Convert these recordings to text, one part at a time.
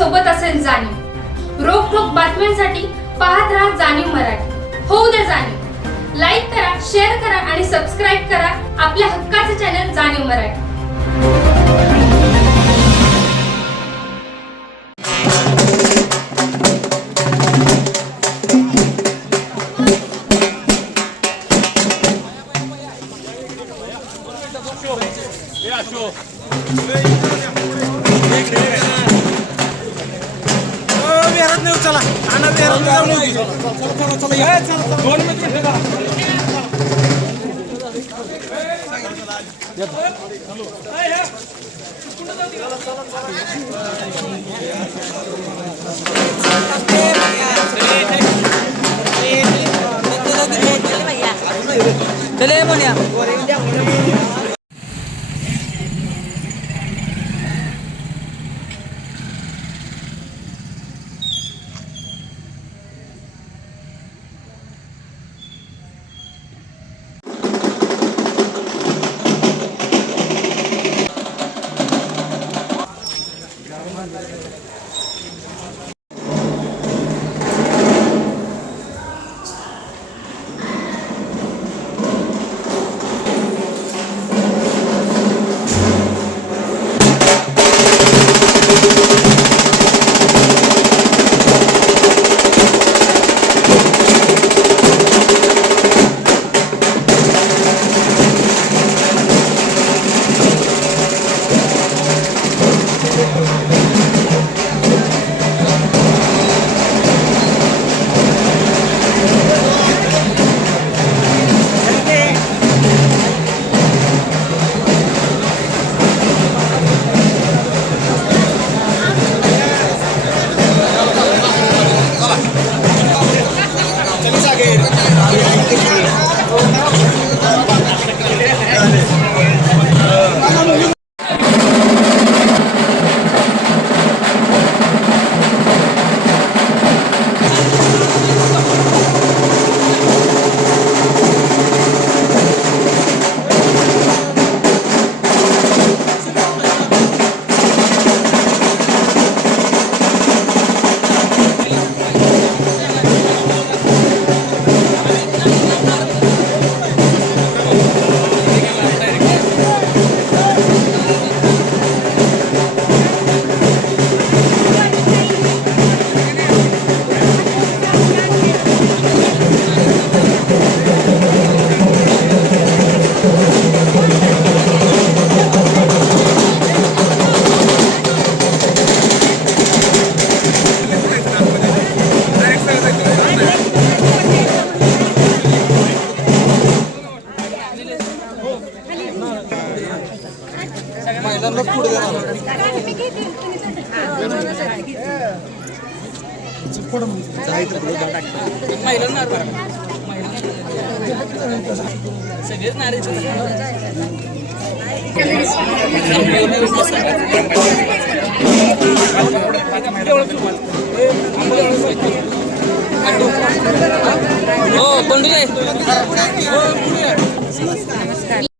सोबत असेल जाणीव। रोखोक बातम्यांसाठी पाहत राहा जाणीव मराठी। होऊ द्या जाणीव। लाईक करा, शेअर करा आणि सबस्क्राईब करा आपल्या हक्काचे चॅनल जाणीव मराठी। चले मोनिया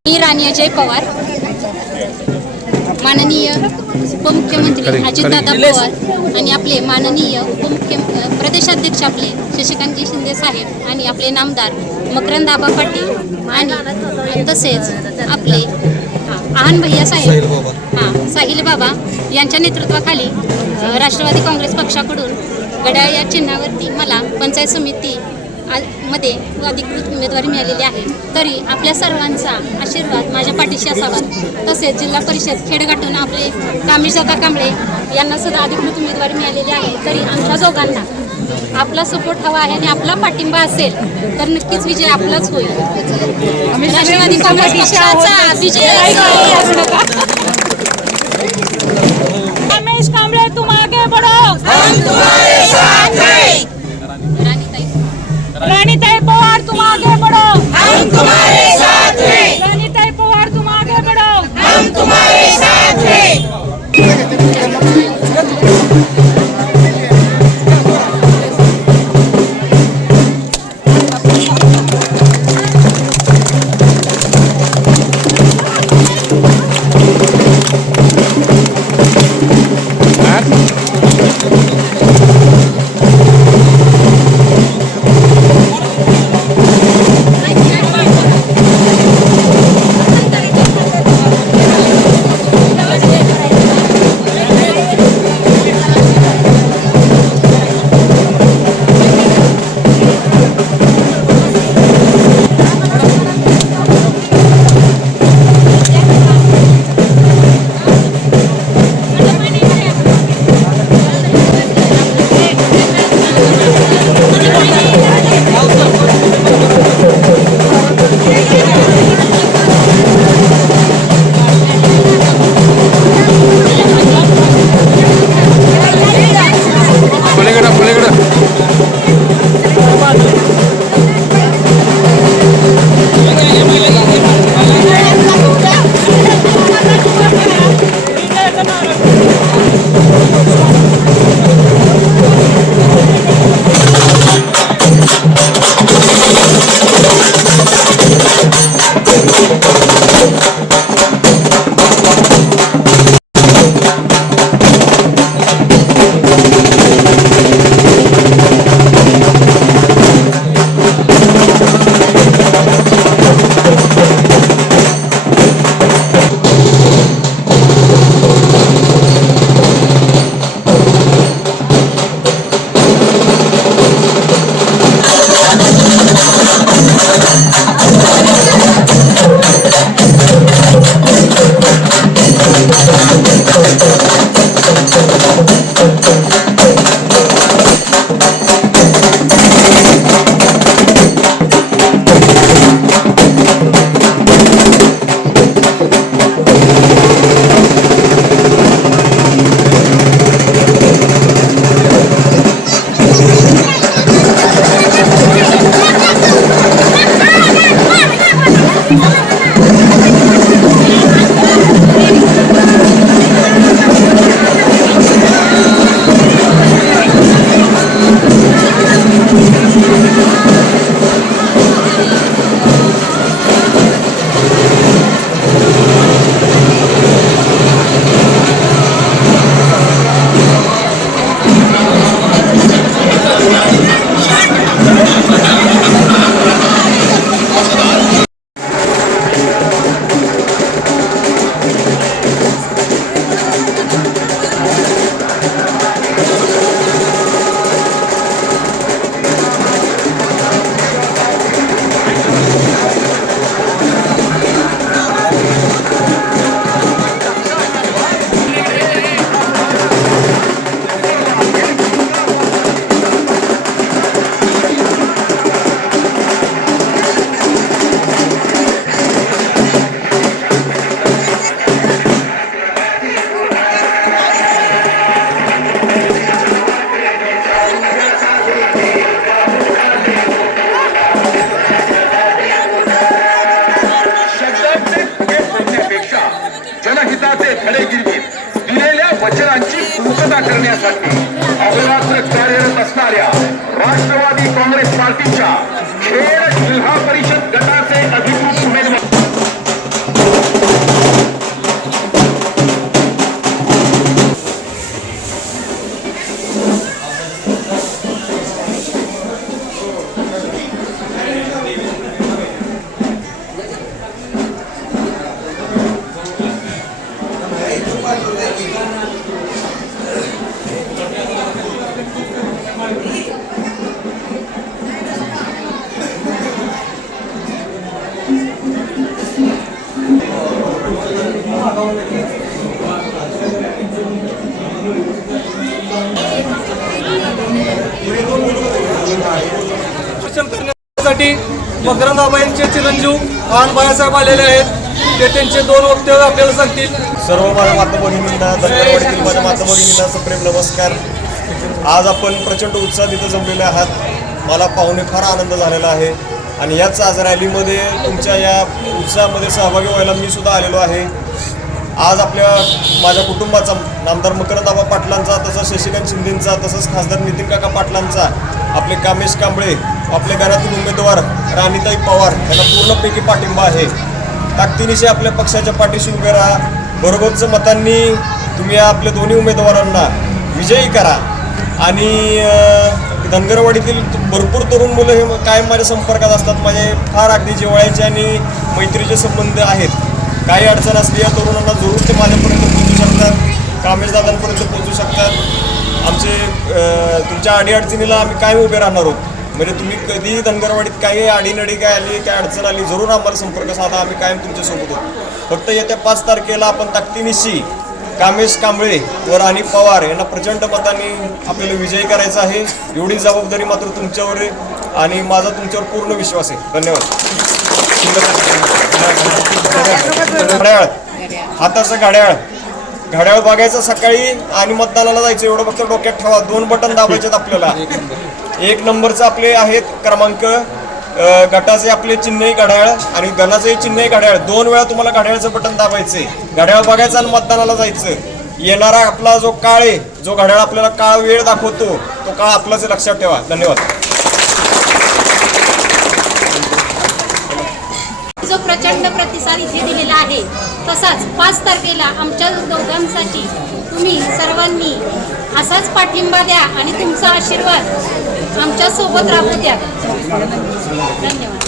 मी राणी अजय पवार, माननीय उपमुख्यमंत्री अजितदादा पवार आणि आपले माननीय प्रदेशाध्यक्ष आपले शशिकांतजी शिंदे साहेब आणि आपले नामदार मकरंदाबा पाटील आणि तसेच आपले आहान भैया साहेब साहिल बाबा यांच्या नेतृत्वाखाली राष्ट्रवादी काँग्रेस पक्षाकडून घड्याळ या चिन्हावरती मला पंचायत समिती मध्ये अधिकृत उमेदवारी मिळालेली आहे। तरी आपल्या सर्वांचा आशीर्वाद माझ्या पाठीशी असावा। तसेच जिल्हा परिषद खेडगाठून आपले कामेशदादा कांबळे यांना सुद्धा अधिकृत उमेदवारी मिळालेली आहे। तरी आमच्या दोघांना आपला सपोर्ट हवा आहे आणि आपला पाठिंबा असेल तर नक्कीच विजय आपलाच होईल। राष्ट्रवादी काँग्रेस पक्षाचा विजय कामेश कांबळे तुम आगे बढ़ो, हम तुम्हारे साथ हैं। रानीताई पवार तुम आगे बढ़ो, हम तुम्हारे साथ हैं। रानीताई पवार तुम आगे बढ़ो, हम तुम्हारे साथ हैं। करण्यासाठी अहोरात्र कार्यरत असणाऱ्या राष्ट्रवादी काँग्रेस पार्टीच्या खेड जिल्हा परिषद गटाचे अधिकृत उमेदवार करण्यासाठी मकरंद आबा यांचे चिरंजीव वाहन बाळासाहेब आलेले आहेत. ते त्यांचे 2 वक्तव्य आपल्याला सांगतील. सर्व माझ्या माता भगिनींना धन्यवाद. माझ्या माता भगिनींना सप्रेम नमस्कार. आज आपण प्रचंड उत्साहात इथं जमलेले आहात. मला पाहुणे फार आनंद झालेला आहे आणि याच आज रॅलीमध्ये तुमच्या या उत्साहामध्ये सहभागी व्हायला मी सुद्धा आलेलो आहे. आज माझ्या कुटुंबाचा नामदार मकरंदाबा पाटलांचा, तसंच शशिकांत शिंदेंचा, तसंच खासदार नितीन काका पाटलांचा, आपले कामेश कांबळे, आपल्या घरातील उमेदवार राणीताई पवार यांना पूर्णपैकी पाठिंबा आहे. ताकदीनिशी आपल्या पक्षाच्या पाठीशी उभे राहा. भरघोस मतांनी तुम्ही आपल्या दोन्ही उमेदवारांना विजयी करा. आणि धनगरवाडीतील भरपूर तरुण मुलं हे कायम माझ्या संपर्कात असतात. माझे फार अगदी जिव्हाळ्याचे आणि मैत्रीचे संबंध आहेत. काही अडचण असली या तरुणांना जरूर ते माझ्यापर्यंत पोहोचू शकतात, कामेशदादांपर्यंत पोहोचू शकतात. आमचे तुमच्या अडीअडचणीला आम्ही कायम उभे राहणार आहोत. म्हणजे तुम्ही कधीही धनगरवाडीत काही अडीनडी काय आली, काय अडचण आली, जरूर आम्हाला संपर्क साधा. आम्ही कायम तुमच्यासोबत आहोत. फक्त येत्या 5 तारखेला आपण ताकदीनिशी कामेश कांबळे व राणी पवार यांना प्रचंड मतांनी आपल्याला विजयी करायचा आहे. एवढी जबाबदारी मात्र तुमच्यावर आहे आणि माझा तुमच्यावर पूर्ण विश्वास आहे. धन्यवाद. घड्याळ, हाताचं घड्याळ बघायचं सकाळी आणि मतदानाला जायचं. एवढं फक्त डोक्यात ठेवा. 2 बटन दाबायचेत आपल्याला. 1 नंबरचं आपले आहेत क्रमांक, गटाचे आपले चिन्ह घड्याळ आणि गणाचे चिन्ह घड्याळ. 2 वेळा तुम्हाला घड्याळचं बटन दाबायचंय. घड्याळ बघायचं आणि मतदानाला जायचं. येणारा आपला जो काळ आहे, जो घड्याळ आपल्याला काळ वेळ दाखवतो, तो काळ आपलाच लक्षात ठेवा. धन्यवाद. जो प्रचंड प्रतिसाद इथे दिलेला आहे, तसाच 5 तारखेला आमच्या दोघांसाठी तुम्ही सर्वांनी असाच पाठिंबा द्या आणि तुमचा आशीर्वाद आमच्या सोबत राहू द्या. धन्यवाद.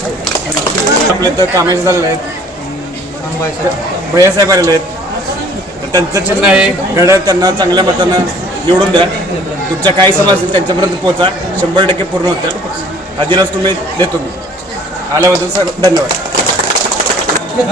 आपले तर कामेश झालेले आहेत, भैयासाहेब आलेले आहेत. तर त्यांचं चिन्ह आहे घड्याळ. त्यांना चांगल्या मतानं निवडून द्या. तुमच्या काही समस्या असतील त्यांच्यापर्यंत पोहोचा. 100% पूर्ण होत्या. हा दिलास तुम्ही देतो. मी आल्याबद्दल सर धन्यवाद. हो